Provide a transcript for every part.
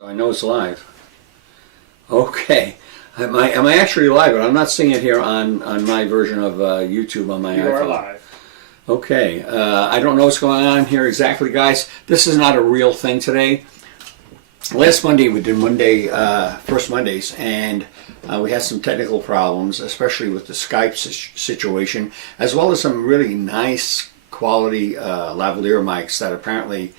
I know it's live. Okay. Am I actually live? But I'm not seeing it here on my version of YouTube on my iPhone. You are live. Okay. I don't know what's going on here exactly, guys. This is not a real thing today. Last Monday we did First Mondays, and we had some technical problems, especially with the Skype situation, as well as some really nice quality lavalier mics that apparently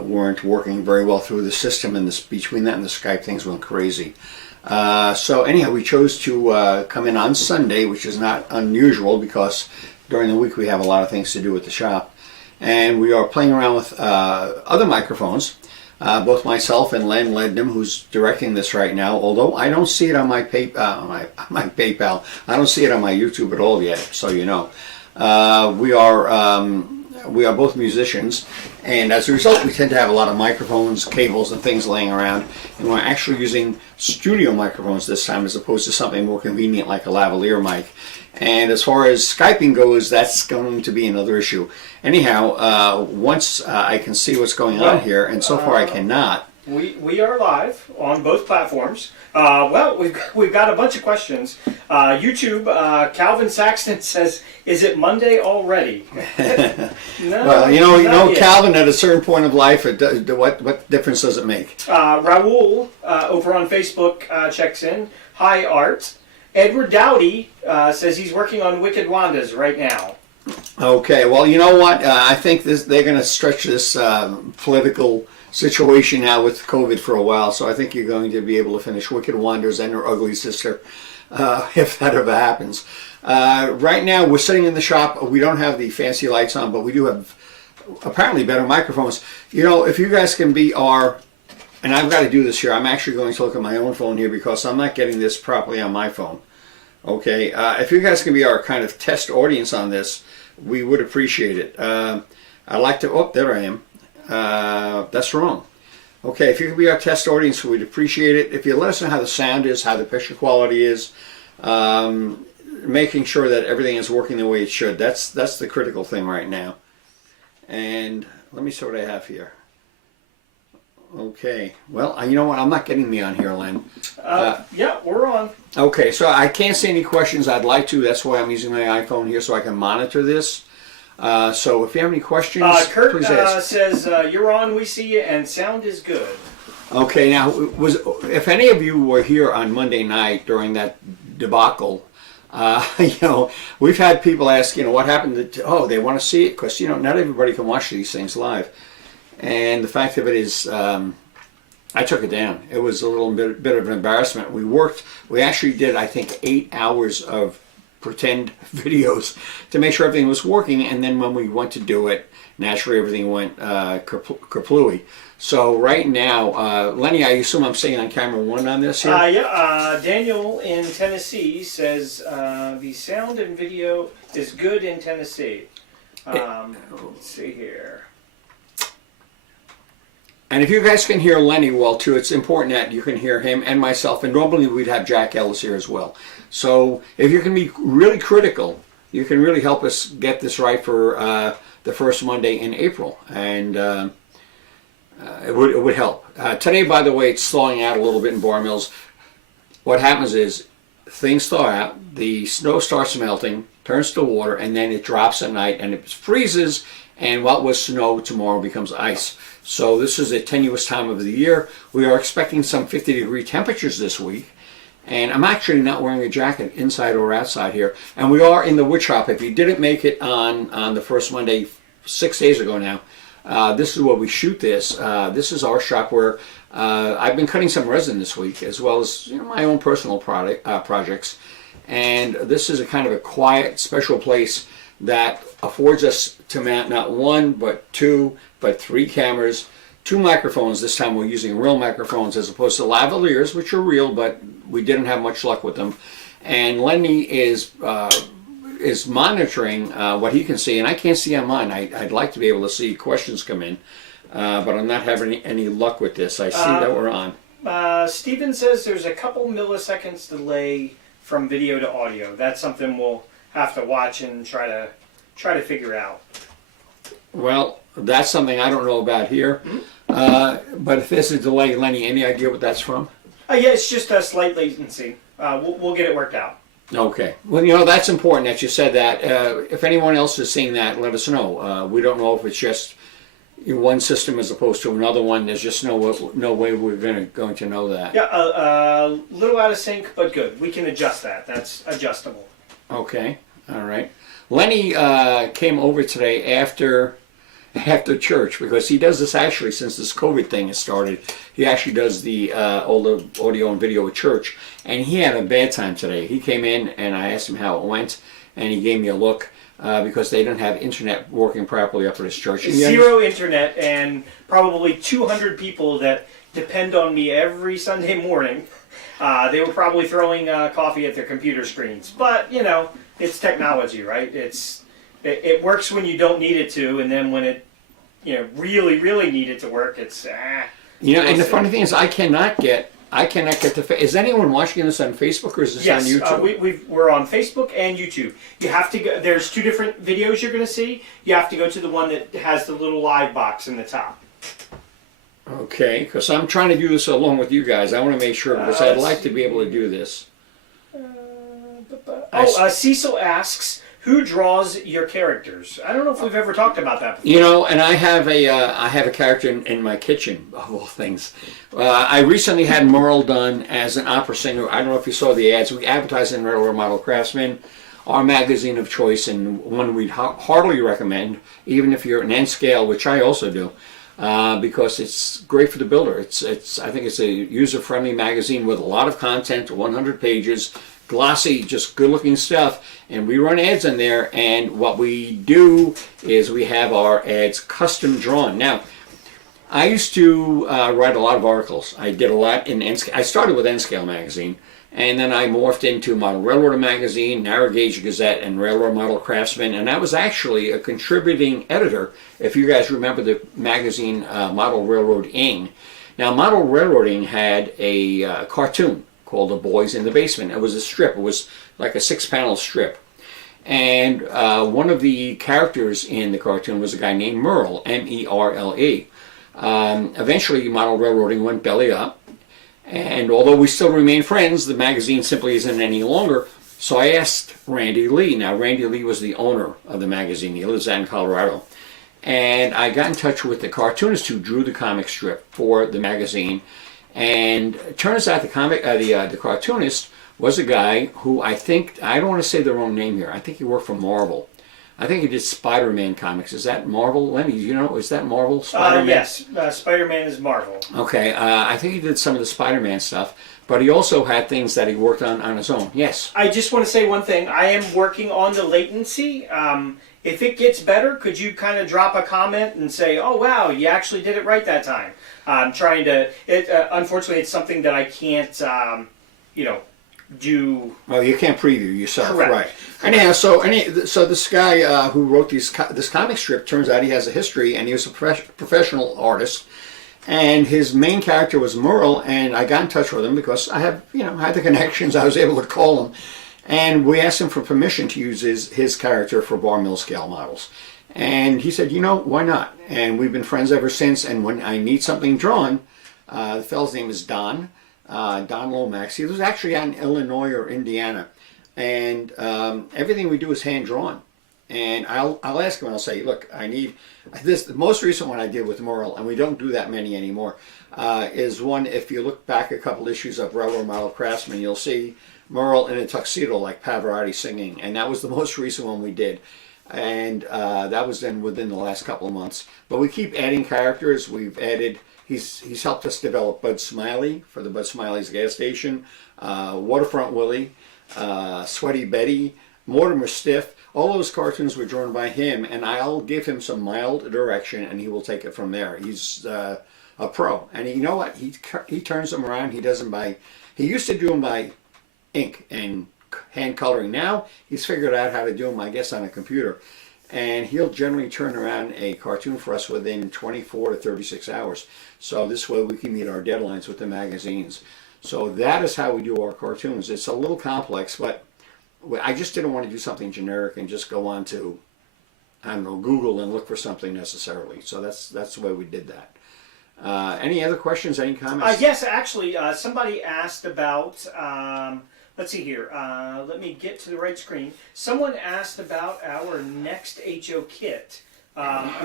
weren't working very well through the system, and between that and the Skype, things went crazy. So anyhow, we chose to come in on Sunday, which is not unusual because during the week we have a lot of things to do at the shop, and we are playing around with other microphones. Both myself and Len Lednam, who's directing this right now, although I don't see it on my PayPal, I don't see it on my YouTube at all yet, so you know. We are both musicians, and as a result we tend to have a lot of microphones, cables, and things laying around, and we're actually using studio microphones this time as opposed to something more convenient like a lavalier mic. And as far as Skyping goes, that's going to be another issue. Anyhow, once I can see what's going on here, and so far I cannot. We are live on both platforms. Well, we've got a bunch of questions. YouTube, Calvin Saxton says, "Is it Monday already?" No, well, you know, yet. Calvin, at a certain point of life, what difference does it make? Raul over on Facebook checks in. Hi, Art. Edward Dowdy says he's working on Wicked Wandas right now. Okay, well, you know what? I think they're going to stretch this political situation now with COVID for a while, so I think you're going to be able to finish Wicked Wanders and Her Ugly Sister if that ever happens. Right now, we're sitting in the shop. We don't have the fancy lights on, but we do have apparently better microphones. You know, if you guys can be our... And I've got to do this here. I'm actually going to look at my own phone here because I'm not getting this properly on my phone. Okay, if you guys can be our kind of test audience on this, we would appreciate it. I'd like to... Oh, there I am. That's wrong. Okay, if you could be our test audience, we'd appreciate it. If you let us know how the sound is, how the picture quality is, making sure that everything is working the way it should. That's the critical thing right now. And let me see what I have here. Okay, well, you know what? I'm not getting me on here, Len. Yeah, we're on. Okay, so I can't see any questions. I'd like to. That's why I'm using my iPhone here so I can monitor this. So if you have any questions, Kurt please ask. says, you're on, we see you, and sound is good. Okay, now, if any of you were here on Monday night during that debacle, you know, we've had people ask, you know, what happened to, they want to see it, because, you know, not everybody can watch these things live. And the fact of it is, I took it down. It was a little bit of an embarrassment. We actually did, I think, 8 hours of pretend videos to make sure everything was working, and then when we went to do it, naturally everything went kerplooey. So right now, Lenny, I assume I'm saying on camera 1 on this here? Yeah, Daniel in Tennessee says the sound and video is good in Tennessee. Let's see here. And if you guys can hear Lenny well too, it's important that you can hear him and myself. And normally we'd have Jack Ellis here as well. So if you can be really critical, you can really help us get this right for the first Monday in April. And it would help. Today, by the way, it's thawing out a little bit in Bar Mills. What happens is things thaw out, the snow starts melting, turns to water, and then it drops at night and it freezes, and what was snow tomorrow becomes ice. So this is a tenuous time of the year. We are expecting some 50-degree temperatures this week, and I'm actually not wearing a jacket inside or outside here. And we are in the wood shop. If you didn't make it on the first Monday 6 days ago now, this is where we shoot this. This is our shop where I've been cutting some resin this week, as well as my own personal projects. And this is a kind of a quiet, special place that affords us to mount not one, but two, but three cameras, two microphones. This time we're using real microphones as opposed to lavaliers, which are real, but we didn't have much luck with them. And Lenny is monitoring what he can see, and I can't see on mine. I'd like to be able to see questions come in, but I'm not having any luck with this. I see that we're on. Steven says there's a couple milliseconds delay from video to audio. That's something we'll have to watch and try to figure out. Well, that's something I don't know about here. But if there's a delay, Lenny, any idea what that's from? Yeah, it's just a slight latency. We'll get it worked out. Okay. Well, that's important that you said that. If anyone else is seeing that, let us know. We don't know if it's just one system as opposed to another one. There's just no way we're going to know that. Yeah, a little out of sync, but good. We can adjust that. That's adjustable. Okay. All right. Lenny came over today after church, because he does this actually since this COVID thing has started. He actually does all the audio and video at church, and he had a bad time today. He came in and I asked him how it went, and he gave me a look because they didn't have internet working properly up at his church. Zero internet, and probably 200 people that depend on me every Sunday morning. They were probably throwing coffee at their computer screens, but it's technology, right? It works when you don't need it to, and then when it really, really need it to work, it's and the funny thing is, I cannot get the. Is anyone watching this on Facebook or is this on YouTube? We're on Facebook and YouTube. You have to go. There's two different videos you're going to see. You have to go to the one that has the little live box in the top. Okay, because I'm trying to do this along with you guys. I want to make sure, because I'd like to be able to do this. Cecil asks, who draws your characters? I don't know if we've ever talked about that before. And I have a character in my kitchen, of all things. I recently had Merle done as an opera singer. I don't know if you saw the ads. We advertised in Railroad Model Craftsman, our magazine of choice, and one we'd heartily recommend, even if you're an N scale, which I also do. Because it's great for the builder. I think it's a user-friendly magazine with a lot of content, 100 pages, glossy, just good-looking stuff. And we run ads in there, and what we do is we have our ads custom drawn. Now, I used to write a lot of articles. I did a lot in N-Scale. I started with N-Scale magazine, and then I morphed into Model Railroader magazine, Narrow Gauge Gazette, and Railroad Model Craftsman, and I was actually a contributing editor, if you guys remember the magazine Model Railroading. Now, Model Railroading had a cartoon called The Boys in the Basement. It was a strip. It was like a 6-panel strip. And one of the characters in the cartoon was a guy named Merle, M-E-R-L-E. Eventually, Model Railroading went belly up. And although we still remain friends, the magazine simply isn't any longer. So I asked Randy Lee. Now, Randy Lee was the owner of the magazine. He lives out in Colorado. And I got in touch with the cartoonist who drew the comic strip for the magazine. And it turns out the cartoonist was a guy who I don't want to say the wrong name here. I think he worked for Marvel. I think he did Spider-Man comics. Is that Marvel? Lenny, is that Marvel? Spider-Man? Yes, Spider-Man is Marvel. Okay, I think he did some of the Spider-Man stuff, but he also had things that he worked on his own. Yes? I just want to say one thing. I am working on the latency. If it gets better, could you kind of drop a comment and say, oh, wow, you actually did it right that time? I'm trying to... unfortunately, it's something that I can't, do. Well, you can't preview yourself, correct. Right? Anyhow, so this guy who wrote this comic strip, turns out he has a history, and he was a professional artist, And his main character was Merle, and I got in touch with him because I have, had the connections. I was able to call him, and we asked him for permission to use his character for bar mill scale models. And he said, why not? And we've been friends ever since. And when I need something drawn, the fellow's name is Don Lomax. He was actually out in Illinois or Indiana, and everything we do is hand drawn. And I'll ask him and I'll say, look, I need this. The most recent one I did with Merle, and we don't do that many anymore, is one. If you look back a couple issues of Railroad Model Craftsman, you'll see Merle in a tuxedo like Pavarotti singing, and that was the most recent one we did. And that was then within the last couple of months. But we keep adding characters. We've added. He's helped us develop Bud Smiley for the Bud Smiley's gas station, Waterfront Willie, Sweaty Betty, Mortimer Stiff. All those cartoons were drawn by him, and I'll give him some mild direction, and he will take it from there. He's a pro, and you know what? He turns them around. He doesn't He used to do them by ink and hand coloring. Now he's figured out how to do them, I guess, on a computer, and he'll generally turn around a cartoon for us within 24 to 36 hours. So this way we can meet our deadlines with the magazines. So that is how we do our cartoons. It's a little complex, but I just didn't want to do something generic and just go on to, I don't know, Google and look for something necessarily. So that's the way we did that. Any other questions? Any comments? Yes, actually, somebody asked about. Let's see here. Let me get to the right screen. Someone asked about our next HO kit.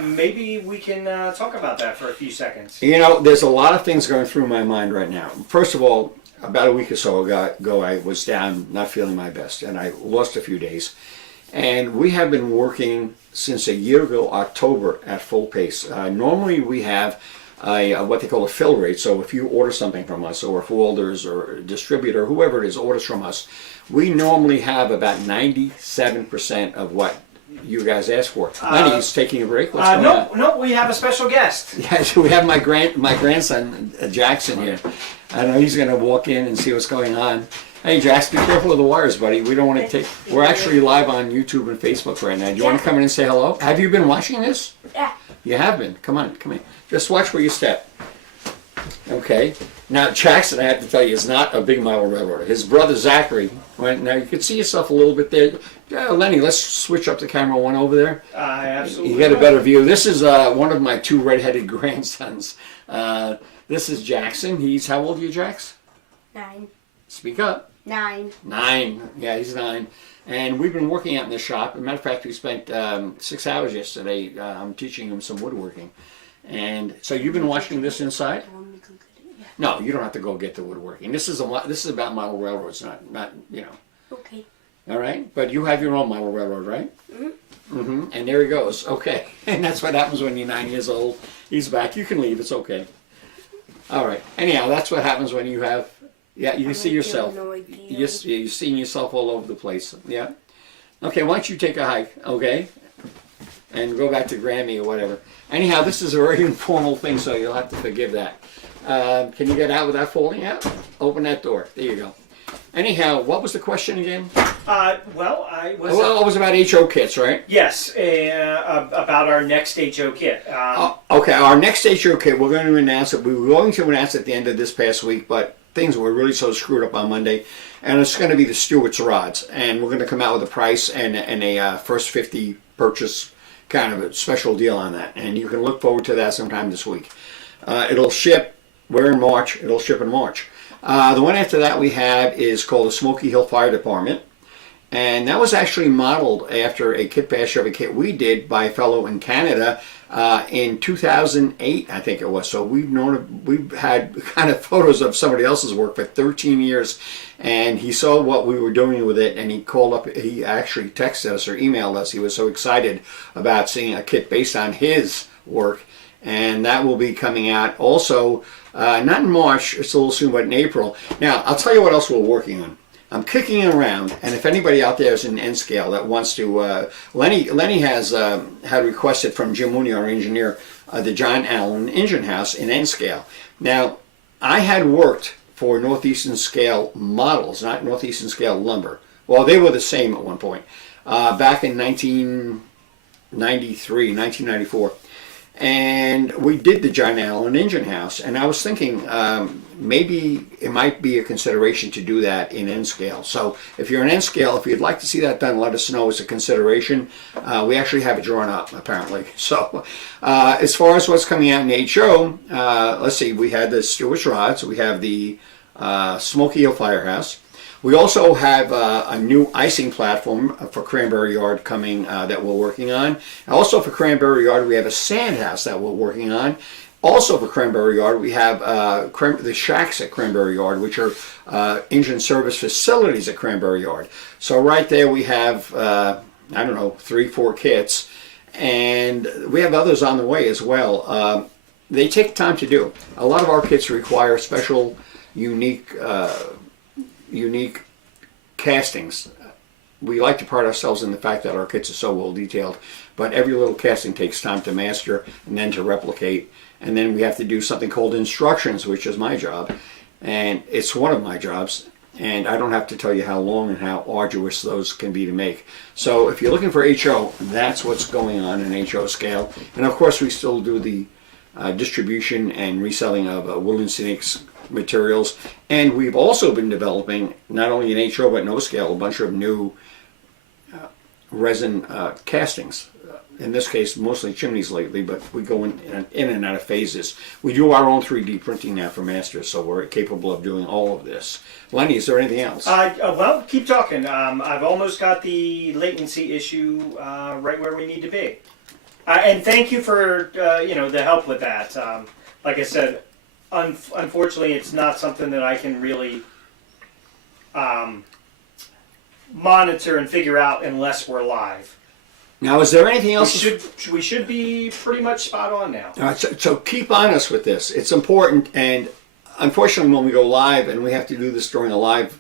Maybe we can talk about that for a few seconds. There's a lot of things going through my mind right now. First of all, about a week or so ago, I was down, not feeling my best, and I lost a few days. And we have been working since a year ago, October, at full pace. Normally we have what they call a fill rate. So if you order something from us, or if Walders or a distributor, whoever it is, orders from us, we normally have about 97% of what you guys ask for. Lenny's taking a break. What's going on? No, we have a special guest. Yes, we have my grandson Jackson here. I know he's going to walk in and see what's going on. Hey, Jackson, be careful of the wires, buddy. We don't want to take. We're actually live on YouTube and Facebook right now. Do you want to come in and say hello? Have you been watching this? Yeah. You have been. Come on, come in. Just watch where you step. Okay. Now, Jackson, I have to tell you, is not a big model railroader. His brother Zachary. Now you can see yourself a little bit there. Lenny, let's switch up the camera one over there. Absolutely. You get a better view. This is one of my two red-headed grandsons. This is Jackson. He's how old are you, Jax? 9. Speak up. 9. 9. Yeah, he's 9. And we've been working out in the shop. As a matter of fact, we spent 6 hours yesterday. I'm teaching him some woodworking. And so you've been watching this inside? No, you don't have to go get the woodworking. This is about model railroads, not. Okay. All right, but you have your own model railroad, right? Mm-hmm. Mm-hmm. And there he goes. Okay, and that's what happens when you're 9 years old. He's back. You can leave. It's okay. All right. Anyhow, that's what happens when you have. Yeah, you see yourself. You're seeing yourself all over the place. Yeah. Okay, why don't you take a hike, okay? And go back to Grammy or whatever. Anyhow, this is a very informal thing, so you'll have to forgive that. Can you get out without falling out? Open that door. There you go. Anyhow, what was the question again? It was about HO kits, right? Yes, about our next HO kit. Okay, our next HO kit, we're going to announce it. We were going to announce it at the end of this past week, but things were really so screwed up on Monday. And it's going to be the Stewart's rods. And we're going to come out with a price and a first 50 purchase kind of a special deal on that. And you can look forward to that sometime this week. It'll ship. We're in March. It'll ship in March. The one after that we have is called the Smoky Hill Fire Department. And that was actually modeled after a kit bash Chevy kit we did by a fellow in Canada in 2008, I think it was. So we've had kind of photos of somebody else's work for 13 years. And he saw what we were doing with it, and he called up, he actually texted us or emailed us. He was so excited about seeing a kit based on his work. And that will be coming out also, not in March, it's a little soon, but in April. Now, I'll tell you what else we're working on. I'm kicking it around, and if anybody out there is in N scale that wants to, Lenny has had requested from Jim Mooney, our engineer, the John Allen Engine House in N scale. Now, I had worked for Northeastern Scale models, not Northeastern Scale lumber. Well, they were the same at one point, back in 1993, 1994. and we did the John Allen Engine House. And I was thinking maybe it might be a consideration to do that in N scale. So if you're in N scale, if you'd like to see that done, let us know as a consideration. We actually have it drawn up, apparently. So as far as what's coming out in HO, let's see, we had the Stewart's Rods, we have the Smoky Hill Firehouse. We also have a new icing platform for Cranberry Yard coming that we're working on. Also for Cranberry Yard, we have a sand house that we're working on. Also for Cranberry Yard, we have the shacks at Cranberry Yard, which are engine service facilities at Cranberry Yard. So right there we have, I don't know, 3-4 kits. And we have others on the way as well. They take time to do. A lot of our kits require special, unique castings. We like to pride ourselves in the fact that our kits are so well detailed, but every little casting takes time to master and then to replicate. And then we have to do something called instructions, which is my job, and it's one of my jobs, and I don't have to tell you how long and how arduous those can be to make. So if you're looking for HO, that's what's going on in HO scale. And of course we still do the distribution and reselling of Woodland Scenics materials, and we've also been developing, not only in HO but no scale, a bunch of new resin castings. In this case, mostly chimneys lately, but we go in and out of phases. We do our own 3D printing now for Masters, so we're capable of doing all of this. Lenny, is there anything else? Well, keep talking. I've almost got the latency issue right where we need to be. And thank you for the help with that. Like I said, unfortunately, it's not something that I can really monitor and figure out unless we're live. Now, is there anything else? We should be pretty much spot on now. All right, so keep on us with this. It's important, and unfortunately, when we go live and we have to do this during a live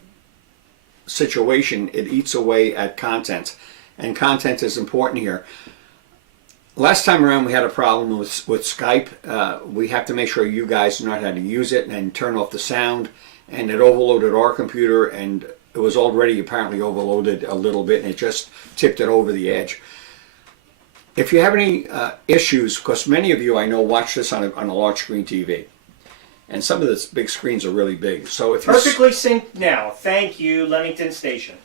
situation, it eats away at content, and content is important here. Last time around, we had a problem with Skype. We have to make sure you guys know how to use it and turn off the sound, and it overloaded our computer, and it was already apparently overloaded a little bit, and it just tipped it over the edge. If you have any issues, because many of you I know watch this on a large screen TV, and some of the big screens are really big. So if perfectly synced now. Thank you, Leamington Station.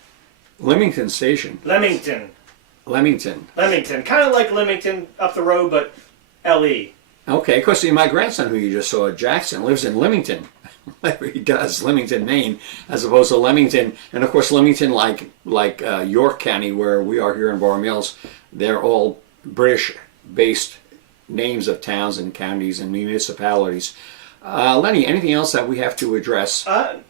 Leamington Station. Leamington. Kind of like Leamington up the road, but LE. Okay, of course, see, my grandson, who you just saw, Jackson, lives in Leamington. He does, Leamington, Maine, as opposed to Leamington. And of course, Leamington, like York County, where we are here in Bar Mills, they're all British-based names of towns and counties and municipalities. Lenny, anything else that we have to address? Let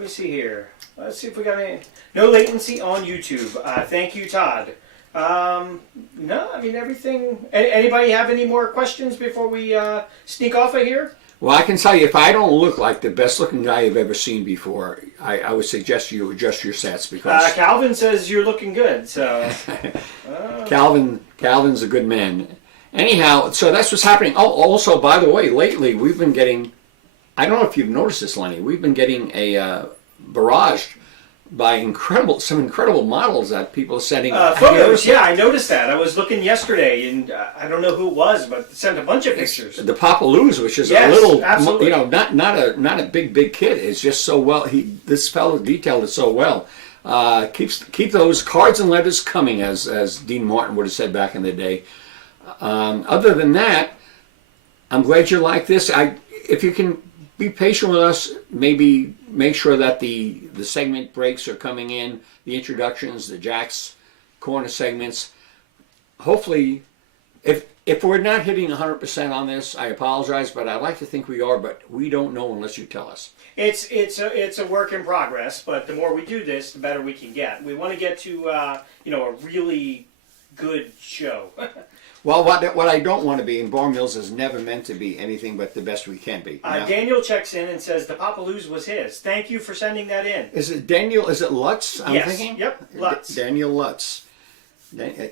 me see here. Let's see if we got any. No latency on YouTube. Thank you, Todd. No, I mean everything. Anybody have any more questions before we sneak off of here? Well, I can tell you, if I don't look like the best-looking guy you've ever seen before, I would suggest you adjust your sets because Calvin says you're looking good. So Calvin's a good man. Anyhow, so that's what's happening. Oh, also, by the way, lately we've been getting, I don't know if you've noticed this, Lenny, we've been getting a barrage by some incredible models that people are sending. Photos, yeah, I noticed that. I was looking yesterday, and I don't know who it was, but sent a bunch of pictures. The Papaloos, which is yes, a little, absolutely. not a big kid. It's just so well. This fellow detailed it so well. Keep those cards and letters coming, as Dean Martin would have said back in the day. Other than that, I'm glad you like this. If you can be patient with us, maybe make sure that the segment breaks are coming in, the introductions, the Jack's corner segments. Hopefully, if we're not hitting 100% on this, I apologize, but I'd like to think we are, but we don't know unless you tell us. It's a work in progress, but the more we do this, the better we can get. We want to get to a really good show. Well, what I don't want to be, and Bar Mills is never meant to be anything but the best we can be. Daniel checks in and says the Papaloos was his. Thank you for sending that in. Is it Daniel? Is it Lutz? I'm yes. thinking? Yep, Lutz. Daniel Lutz.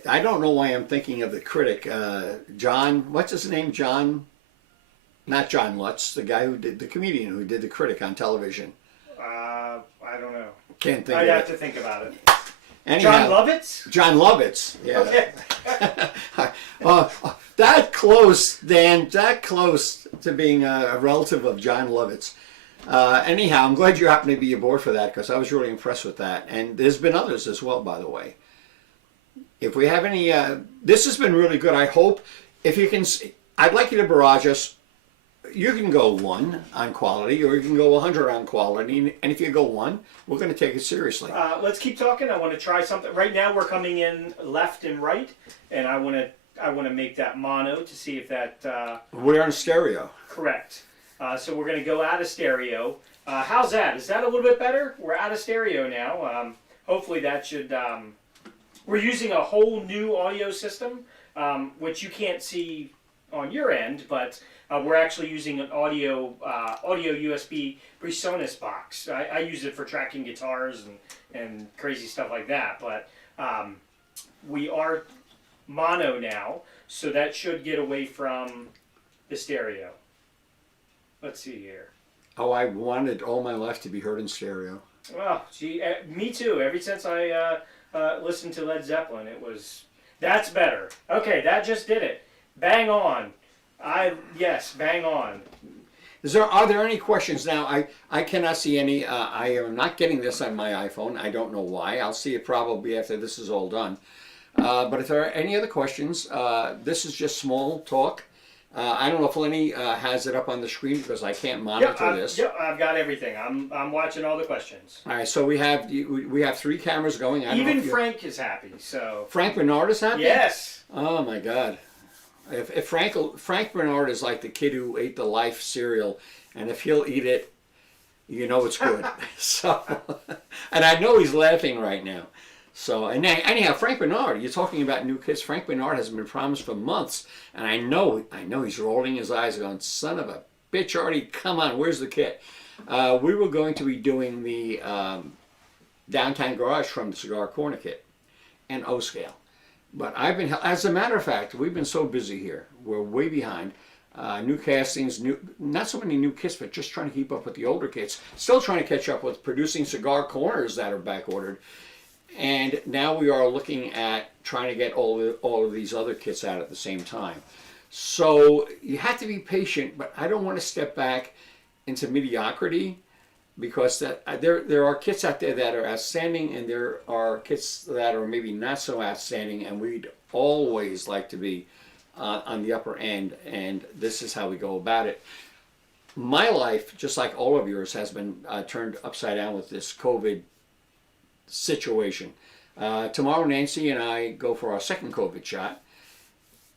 I don't know why I'm thinking of the critic. John, what's his name? Not John Lutz, the guy the comedian who did the critic on television. I don't know. Can't think I'd of have it. to think about it. Anyhow, John Lovitz? John Lovitz. Yeah. Okay. That close, Dan. That close to being a relative of John Lovitz. Anyhow, I'm glad you happened to be aboard for that because I was really impressed with that. And there's been others as well, by the way. If we have any, this has been really good. I hope if you can, I'd like you to barrage us. You can go 1 on quality, or you can go 100 on quality. And if you go 1, we're going to take it seriously. Let's keep talking. I want to try something. Right now, we're coming in left and right, and I want to make that mono to see if that. We're on stereo. Correct. So we're going to go out of stereo. How's that? Is that a little bit better? We're out of stereo now. Hopefully that should. We're using a whole new audio system, which you can't see on your end, but we're actually using an audio USB PreSonus box. I use it for tracking guitars and crazy stuff like that. But we are mono now, so that should get away from the stereo. Let's see here. Oh, I wanted all my life to be heard in stereo. Oh, gee, me too. Ever since I listened to Led Zeppelin, that's better. Okay, that just did it. Bang on. Yes, bang on. Are there any questions now? I cannot see any. I am not getting this on my iPhone. I don't know why. I'll see it probably after this is all done. But if there are any other questions, this is just small talk. I don't know if Lenny has it up on the screen because I can't monitor this. Yep, I've got everything. I'm watching all the questions. All right, so we have 3 cameras going. Even Frank is happy. So Frank Bernard is happy? Yes. Oh my God. If Frank Bernard is like the kid who ate the Life cereal, and if he'll eat it, you know it's good. So, and I know he's laughing right now. So, and anyhow, Frank Bernard, you're talking about new kits. Frank Bernard has been promised for months, and I know he's rolling his eyes going, son of a bitch, Artie, come on, where's the kit? We were going to be doing the Downtown Garage from the Cigar Corner kit and O-Scale. But as a matter of fact, we've been so busy here. We're way behind. New castings, not so many new kits, but just trying to keep up with the older kits. Still trying to catch up with producing Cigar Corners that are back ordered. And now we are looking at trying to get all of these other kits out at the same time. So you have to be patient, but I don't want to step back into mediocrity because there are kits out there that are outstanding and there are kits that are maybe not so outstanding, and we'd always like to be on the upper end, and this is how we go about it. My life, just like all of yours, has been turned upside down with this COVID situation. Tomorrow Nancy and I go for our second COVID shot,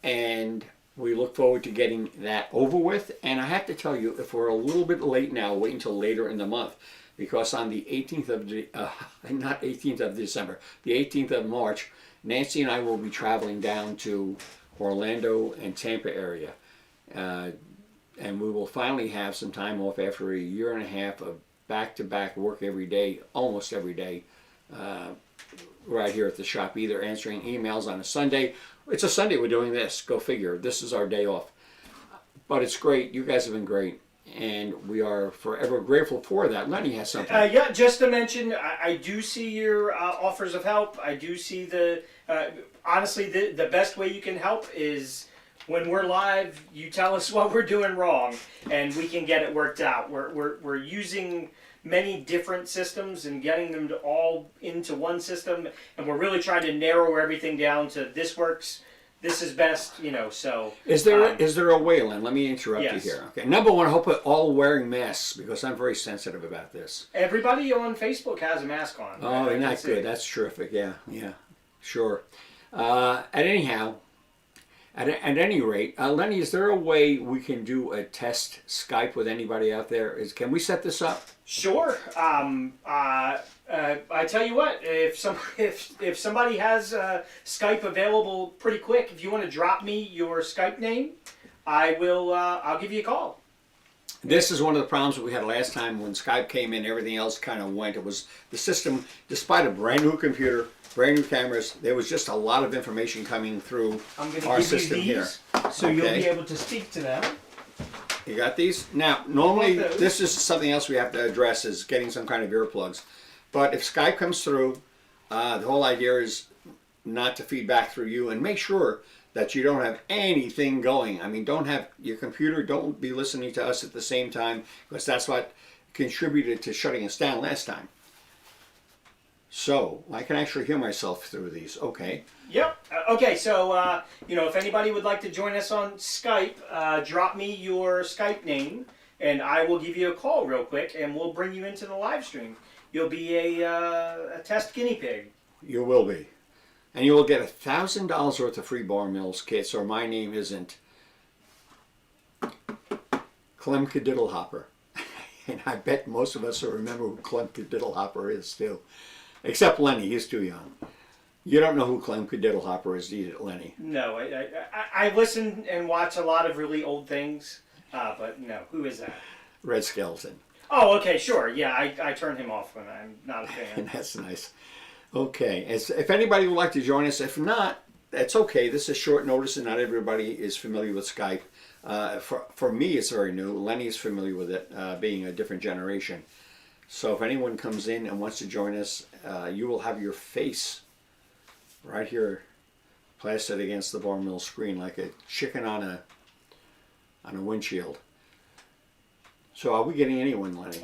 and we look forward to getting that over with. And I have to tell you, if we're a little bit late now, wait until later in the month, because on the 18th of not 18th of December, the 18th of March, Nancy and I will be traveling down to Orlando and Tampa area, and we will finally have some time off after a year and a half of back-to-back work every day, almost every day, right here at the shop, either answering emails on a Sunday. It's a Sunday we're doing this. Go figure. This is our day off. But it's great. You guys have been great. And we are forever grateful for that. Lenny has something. Yeah, just to mention, I do see your offers of help. I do see honestly, the best way you can help is when we're live, you tell us what we're doing wrong, and we can get it worked out. We're using many different systems and getting them to all into one system, and we're really trying to narrow everything down to this works, this is best, so. Is there a way, Len? Let me interrupt yes. you here. Okay. Number one, I hope we're all wearing masks because I'm very sensitive about this. Everybody on Facebook has a mask on. Oh, isn't that good? That's terrific. Yeah, sure. At any rate, Lenny, is there a way we can do a test Skype with anybody out there? Can we set this up? Sure. I tell you what, if somebody has Skype available pretty quick, if you want to drop me your Skype name, I'll give you a call. This is one of the problems that we had last time when Skype came in. Everything else kind of went. It was the system, despite a brand new computer, brand new cameras. There was just a lot of information coming through our system here. So you'll be able to speak to them. You got these? Now, normally, this is something else we have to address, is getting some kind of earplugs. But if Skype comes through, The whole idea is not to feed back through you, and make sure that you don't have anything going. I mean, don't have your computer, don't be listening to us at the same time, because that's what contributed to shutting us down last time. So I can actually hear myself through these. Okay. Yep. Okay, so, if anybody would like to join us on Skype, drop me your Skype name, and I will give you a call real quick, and we'll bring you into the live stream. You'll be a test guinea pig. You will be. And you will get $1,000 worth of free Bar Mills kits, or my name isn't Clem Diddlehopper. And I bet most of us will remember who Clem Diddlehopper is, too. Except Lenny, he's too young. You don't know who Clem Diddlehopper is, do you, Lenny? No, I listen and watch a lot of really old things, but no, who is that? Red Skeleton. Oh, okay, sure. Yeah, I turn him off when I'm not a fan. And that's nice. Okay, if anybody would like to join us, if not, that's okay. This is short notice and not everybody is familiar with Skype. For me, it's very new. Lenny's familiar with it, being a different generation. So if anyone comes in and wants to join us, you will have your face right here plastered against the Bar Mill screen like a chicken on a windshield. So are we getting anyone, Lenny?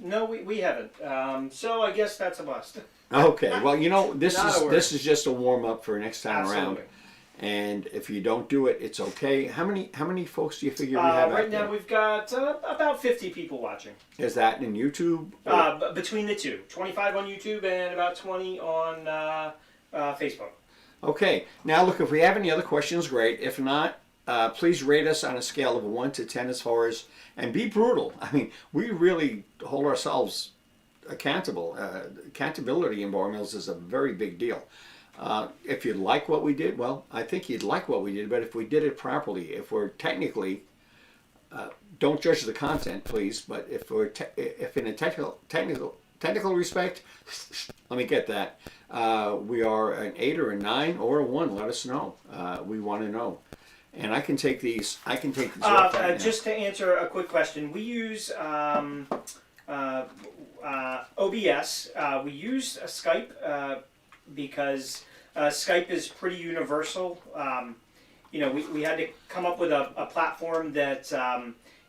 No, we haven't. So I guess that's a bust. Okay, well, this Not is just a warm up for next time Absolutely. around. And if you don't do it, it's okay. How many folks do you figure we have Right out now there? we've got about 50 people watching. Is that in YouTube? Between the two, 25 on YouTube and about 20 on Facebook. Okay. Now, look, if we have any other questions, great. If not, please rate us on a scale of 1 to 10 as far as, and be brutal. I mean, we really hold ourselves accountable. Accountability in Bar Mills is a very big deal. If you like what we did, well, I think you'd like what we did, but if we did it properly, if we're technically, don't judge the content, please, but if if in a technical respect, let me get that, we are an 8 or a 9 or a 1, let us know. We want to know. And I can take these off right now. Just to answer a quick question, we use OBS. We use Skype because Skype is pretty universal. We had to come up with a platform that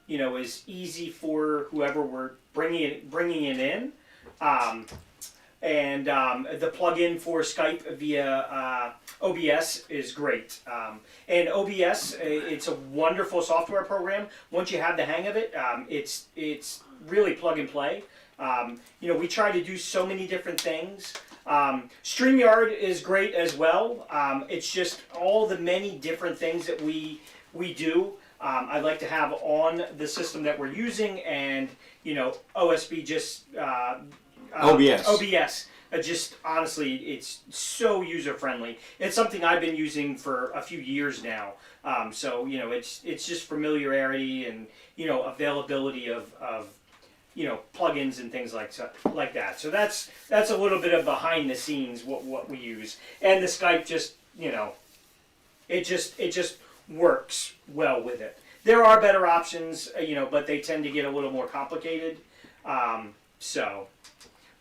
is easy for whoever we're bringing it in. And the plugin for Skype via OBS is great. And OBS, it's a wonderful software program. Once you have the hang of it, it's really plug and play. We try to do so many different things. StreamYard is great as well. It's just all the many different things that we do. I'd like to have on the system that we're using, and OSB just OBS. Just honestly, it's so user friendly. It's something I've been using for a few years now. So it's just familiarity and availability of plugins and things like that. So that's a little bit of behind the scenes what we use. And the Skype just it just works well with it. There are better options, but they tend to get a little more complicated.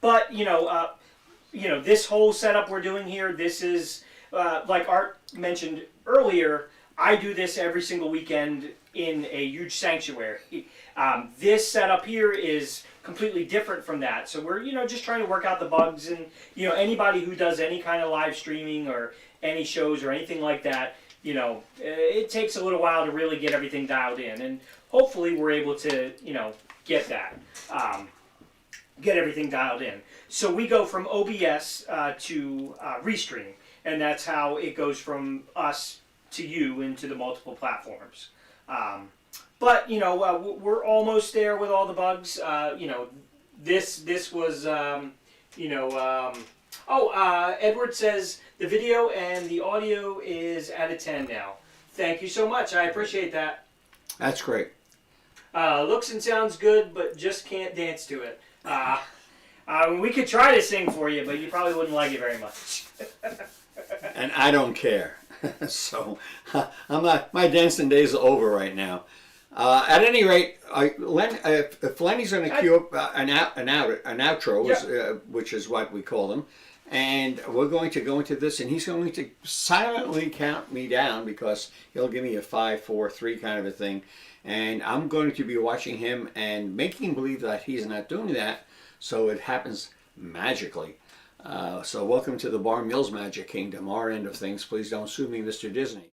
But this whole setup we're doing here, this is like Art mentioned earlier. I do this every single weekend in a huge sanctuary. This setup here is completely different from that. So we're just trying to work out the bugs, and anybody who does any kind of live streaming or any shows or anything like that, it takes a little while to really get everything dialed in, and hopefully we're able to get that. Get everything dialed in. So we go from OBS to Restream, and that's how it goes from us to you into the multiple platforms. But we're almost there with all the bugs. This was Edward says the video and the audio is at a 10 now. Thank you so much. I appreciate that. That's great. Looks and sounds good, but just can't dance to it. We could try to sing for you, but you probably wouldn't like it very much. And I don't care. So I'm not. My dancing days are over right now. At any rate, if Lenny's going to cue up an outro, which is what we call them, and we're going to go into this, and he's going to silently count me down because he'll give me a 5, 4, 3 kind of a thing, and I'm going to be watching him and making believe that he's not doing that, so it happens magically. So welcome to the Bar Mills Magic Kingdom, our end of things. Please don't sue me, Mr. Disney.